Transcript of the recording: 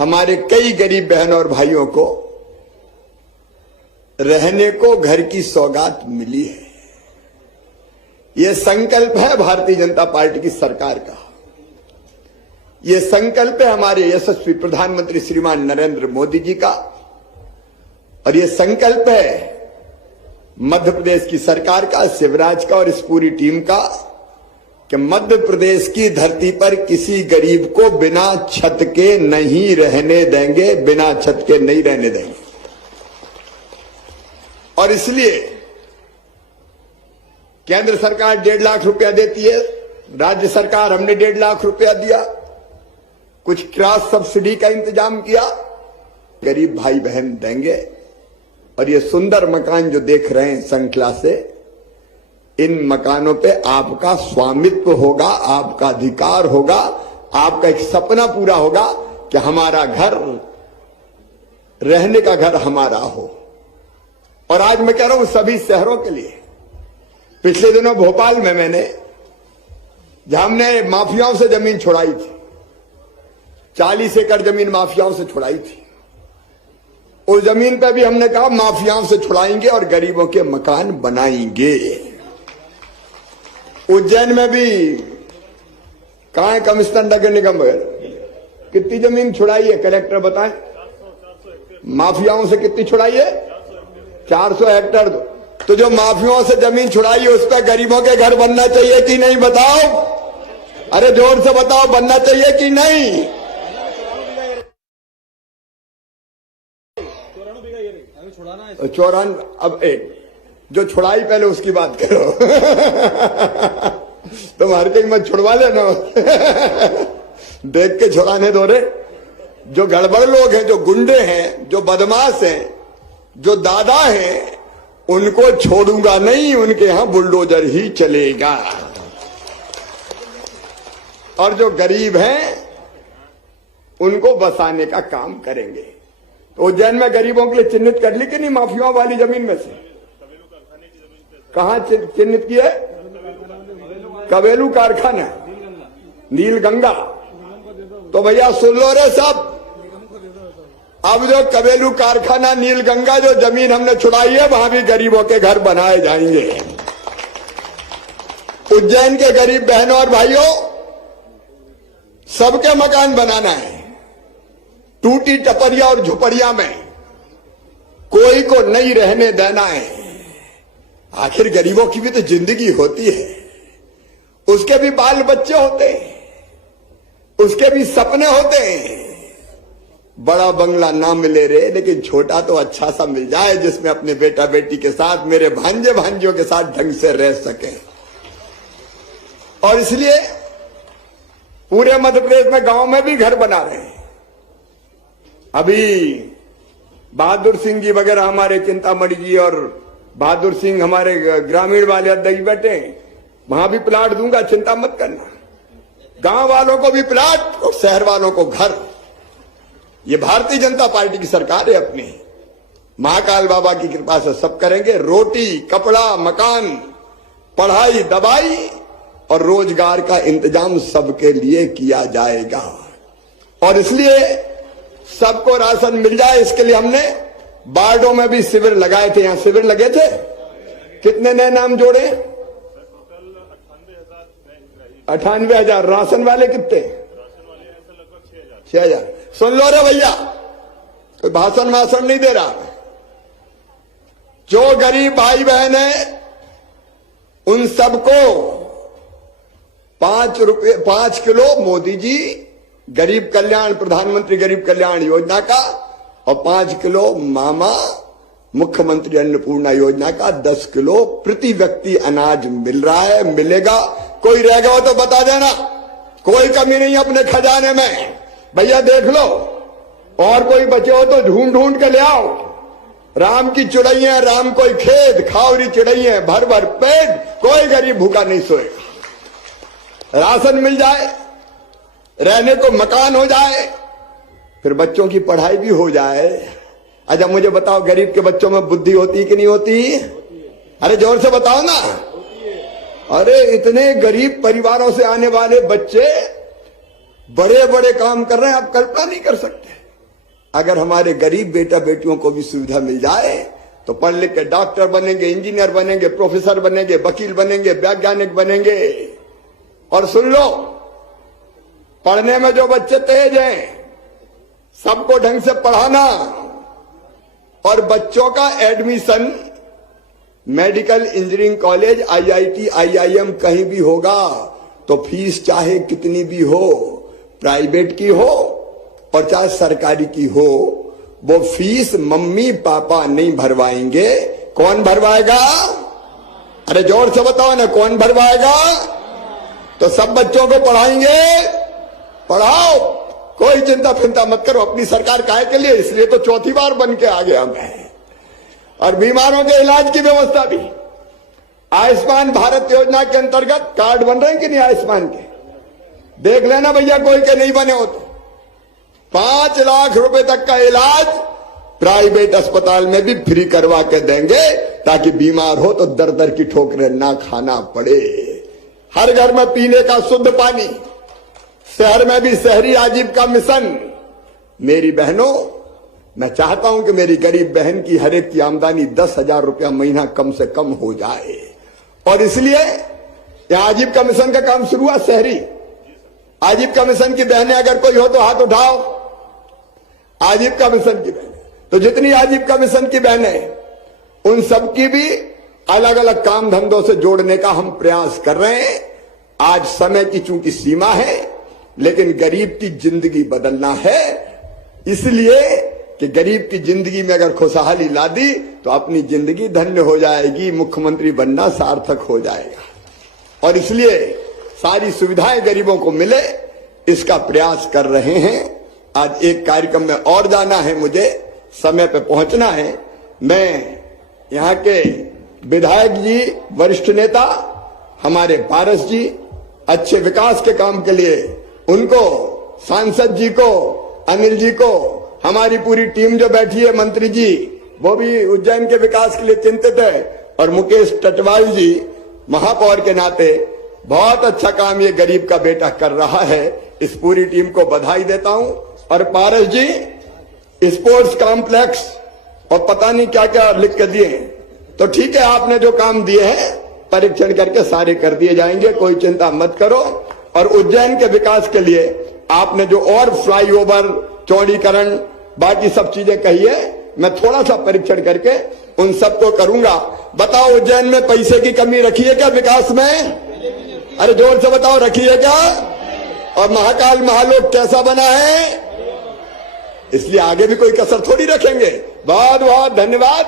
हमारे कई गरीब बहनों और भाइयों को रहने को घर की सौगात मिली है। यह संकल्प है भारतीय जनता पार्टी की सरकार का। यह संकल्प है हमारे यशस्वी प्रधानमंत्री श्रीमान नरेंद्र मोदी जी का, और यह संकल्प है मध्य प्रदेश की सरकार का, शिवराज का और इस पूरी टीम का, कि मध्य प्रदेश की धरती पर किसी गरीब को बिना छत के नहीं रहने देंगे, बिना छत के नहीं रहने देंगे। और इसलिए केंद्र सरकार 1.5 लाख रुपया देती है, राज्य सरकार हमने 1.5 लाख रुपया दिया, कुछ क्रॉस सब्सिडी का इंतजाम किया, गरीब भाई बहन देंगे। और ये सुंदर मकान जो देख रहे हैं श्रृंखला से, इन मकानों पे आपका स्वामित्व होगा, आपका अधिकार होगा, आपका एक सपना पूरा होगा कि हमारा घर, रहने का घर हमारा हो। और आज मैं कह रहा हूं सभी शहरों के लिए। पिछले दिनों भोपाल में मैंने, जहां हमने माफियाओं से जमीन छुड़ाई थी, 40 एकड़ जमीन माफियाओं से छुड़ाई थी, उस जमीन पे भी हमने कहा माफियाओं से छुड़ाएंगे और गरीबों के मकान बनाएंगे। उज्जैन में भी कहां है कमिश्नर नगर निगम वगैरह, कितनी जमीन छुड़ाई है कलेक्टर बताएं? माफियाओं से कितनी छुड़ाई है? 400 हेक्टेयर। तो जो माफियाओं से जमीन छुड़ाई है उस पर गरीबों के घर बनना चाहिए कि नहीं बताओ? अरे जोर से बताओ, बनना चाहिए कि नहीं? चौरान अब एक जो छुड़ाई, पहले उसकी बात करो। तुम हर कहीं मत छुड़वा लेना। देख के छुड़ाने दो रे। जो गड़बड़ लोग हैं, जो गुंडे हैं, जो बदमाश हैं, जो दादा हैं, उनको छोड़ूंगा नहीं, उनके यहां बुलडोजर ही चलेगा। और जो गरीब हैं उनको बसाने का काम करेंगे। तो उज्जैन में गरीबों के लिए चिन्हित कर ली कि नहीं माफियाओं वाली जमीन में से? कहां चिन्हित की है? कबेलू कारखाना, नीलगंगा। तो भैया सुन लो रे सब, अब जो कबेलू कारखाना, नीलगंगा जो जमीन हमने छुड़ाई है, वहां भी गरीबों के घर बनाए जाएंगे। उज्जैन के गरीब बहनों और भाइयों, सबके मकान बनाना है। टूटी टपरिया और झुपड़िया में कोई को नहीं रहने देना है। आखिर गरीबों की भी तो जिंदगी होती है, उसके भी बाल बच्चे होते हैं, उसके भी सपने होते हैं। बड़ा बंगला ना मिले रे, लेकिन छोटा तो अच्छा सा मिल जाए, जिसमें अपने बेटा बेटी के साथ, मेरे भांजे भांजियों के साथ ढंग से रह सके। और इसलिए पूरे मध्य प्रदेश में गांव में भी घर बना रहे हैं। अभी बहादुर सिंह जी वगैरह, हमारे चिंतामणि जी और बहादुर सिंह हमारे ग्रामीण वाले अध्यक्ष बैठे, वहां भी प्लाट दूंगा, चिंता मत करना। गांव वालों को भी प्लाट और शहर वालों को घर। ये भारतीय जनता पार्टी की सरकार है अपनी। महाकाल बाबा की कृपा से सब करेंगे। रोटी, कपड़ा, मकान, पढ़ाई, दवाई और रोजगार का इंतजाम सबके लिए किया जाएगा। और इसलिए सबको राशन मिल जाए, इसके लिए हमने वार्डों में भी शिविर लगाए थे। यहां शिविर लगे थे। कितने नए नाम जोड़े? 98,000। राशन वाले कितने? 6,000। सुन लो रे भैया, कोई भाषण नहीं दे रहा। जो गरीब भाई बहन है उन सबको 5 किलो मोदी जी गरीब कल्याण, प्रधानमंत्री गरीब कल्याण योजना का, और 5 किलो मामा मुख्यमंत्री अन्नपूर्णा योजना का 10 किलो प्रति व्यक्ति अनाज मिल रहा है, मिलेगा। कोई रह गया हो तो बता देना, कोई कमी नहीं अपने खजाने में। भैया देख लो, और कोई बचे हो तो ढूंढ ढूंढ के ले आओ। राम की चिड़ैया, राम कोई खेत, खावरी चिड़ैया, भर भर पेट, कोई गरीब भूखा नहीं सोएगा। राशन मिल जाए, रहने को मकान हो जाए, फिर बच्चों की पढ़ाई भी हो जाए। अच्छा मुझे बताओ, गरीब के बच्चों में बुद्धि होती कि नहीं होती? अरे जोर से बताओ ना। अरे इतने गरीब परिवारों से आने वाले बच्चे बड़े बड़े काम कर रहे हैं, आप कल्पना नहीं कर सकते। अगर हमारे गरीब बेटा बेटियों को भी सुविधा मिल जाए तो पढ़ लिख के डॉक्टर बनेंगे, इंजीनियर बनेंगे, प्रोफेसर बनेंगे, वकील बनेंगे, वैज्ञानिक बनेंगे। और सुन लो, पढ़ने में जो बच्चे तेज हैं सबको ढंग से पढ़ाना, और बच्चों का admission medical, engineering college, IIT, IIM कहीं भी होगा तो फीस चाहे कितनी भी हो, प्राइवेट की हो और चाहे सरकारी की हो, वो फीस मम्मी पापा नहीं भरवाएंगे। कौन भरवाएगा? अरे जोर से बताओ ना, कौन भरवाएगा? तो सब बच्चों को पढ़ाएंगे। पढ़ाओ, कोई चिंता फिंता मत करो। अपनी सरकार काहे के लिए? इसलिए तो चौथी बार बन के आ गया मैं। और बीमारों के इलाज की व्यवस्था भी आयुष्मान भारत योजना के अंतर्गत कार्ड बन रहे हैं कि नहीं आयुष्मान के? देख लेना भैया, कोई के नहीं बने होते। 5 लाख रुपए तक का इलाज प्राइवेट अस्पताल में भी फ्री करवा के देंगे, ताकि बीमार हो तो दर दर की ठोकरें ना खाना पड़े। हर घर में पीने का शुद्ध पानी, शहर में भी शहरी आजीविका मिशन। मेरी बहनों, मैं चाहता हूं कि मेरी गरीब बहन की हर एक की आमदनी 10,000 रुपया महीना कम से कम हो जाए, और इसलिए यहां आजीविका मिशन का काम शुरू हुआ। शहरी आजीविका मिशन की बहनें अगर कोई हो तो हाथ उठाओ। आजीविका मिशन की बहनें, तो जितनी आजीविका मिशन की बहनें, उन सबकी भी अलग अलग काम धंधों से जोड़ने का हम प्रयास कर रहे हैं। आज समय की चूंकि सीमा है, लेकिन गरीब की जिंदगी बदलना है, इसलिए कि गरीब की जिंदगी में अगर खुशहाली ला दी तो अपनी जिंदगी धन्य हो जाएगी, मुख्यमंत्री बनना सार्थक हो जाएगा। और इसलिए सारी सुविधाएं गरीबों को मिले, इसका प्रयास कर रहे हैं। आज एक कार्यक्रम में और जाना है, मुझे समय पे पहुंचना है। मैं यहाँ के विधायक जी, वरिष्ठ नेता हमारे पारस जी, अच्छे विकास के काम के लिए उनको, सांसद जी को, अनिल जी को, हमारी पूरी टीम जो बैठी है, मंत्री जी वो भी उज्जैन के विकास के लिए चिंतित है, और मुकेश टटवाल जी महापौर के नाते बहुत अच्छा काम ये गरीब का बेटा कर रहा है। इस पूरी टीम को बधाई देता हूं। और पारस जी, स्पोर्ट्स कॉम्प्लेक्स और पता नहीं क्या क्या लिख के दिए, तो ठीक है, आपने जो काम दिए हैं परीक्षण करके सारे कर दिए जाएंगे, कोई चिंता मत करो। और उज्जैन के विकास के लिए आपने जो और फ्लाईओवर, चौड़ीकरण, बाकी सब चीजें कही है, मैं थोड़ा सा परीक्षण करके उन सबको करूंगा। बताओ, उज्जैन में पैसे की कमी रखी है क्या विकास में? अरे जोर से बताओ, रखी है क्या? और महाकाल महालोक कैसा बना है? इसलिए आगे भी कोई कसर थोड़ी रखेंगे। बहुत बहुत धन्यवाद।